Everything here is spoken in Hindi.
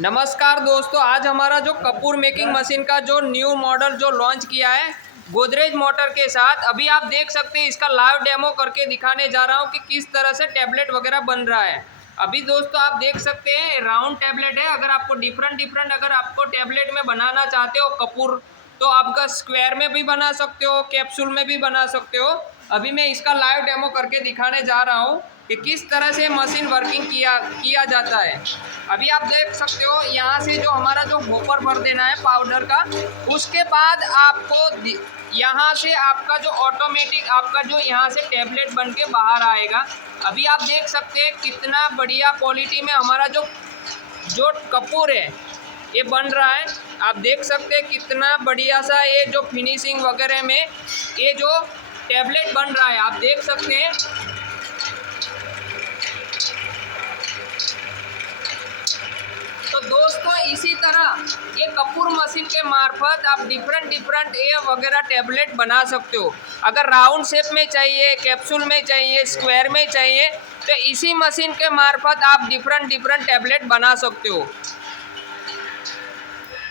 नमस्कार दोस्तों, आज हमारा जो कपूर मेकिंग मशीन का जो न्यू मॉडल जो लॉन्च किया है गोदरेज मोटर के साथ, अभी आप देख सकते हैं। इसका लाइव डेमो करके दिखाने जा रहा हूँ कि किस तरह से टैबलेट वगैरह बन रहा है। अभी दोस्तों आप देख सकते हैं राउंड टैबलेट है। अगर आपको डिफरेंट अगर आपको टैबलेट में बनाना चाहते हो कपूर, तो आपका स्क्वायर में भी बना सकते हो, कैप्सूल में भी बना सकते हो। अभी मैं इसका लाइव डेमो करके दिखाने जा रहा हूँ कि किस तरह से मशीन वर्किंग किया जाता है। अभी आप देख सकते हो यहाँ से जो हमारा जो होपर भर देना है पाउडर का, उसके बाद आपको यहाँ से आपका जो ऑटोमेटिक आपका जो यहाँ से टैबलेट बन के बाहर आएगा। अभी आप देख सकते हैं कितना बढ़िया क्वालिटी में हमारा जो जो कपूर है ये बन रहा है। आप देख सकते हैं कितना बढ़िया सा ये जो फिनिशिंग वगैरह में ये जो टैबलेट बन रहा है, आप देख सकते हैं। तो दोस्तों इसी तरह ये कपूर मशीन के मार्फत आप डिफरेंट ये वगैरह टैबलेट बना सकते हो। अगर राउंड शेप में चाहिए, कैप्सूल में चाहिए, स्क्वायर में चाहिए, तो इसी मशीन के मार्फत आप डिफरेंट टैबलेट बना सकते हो।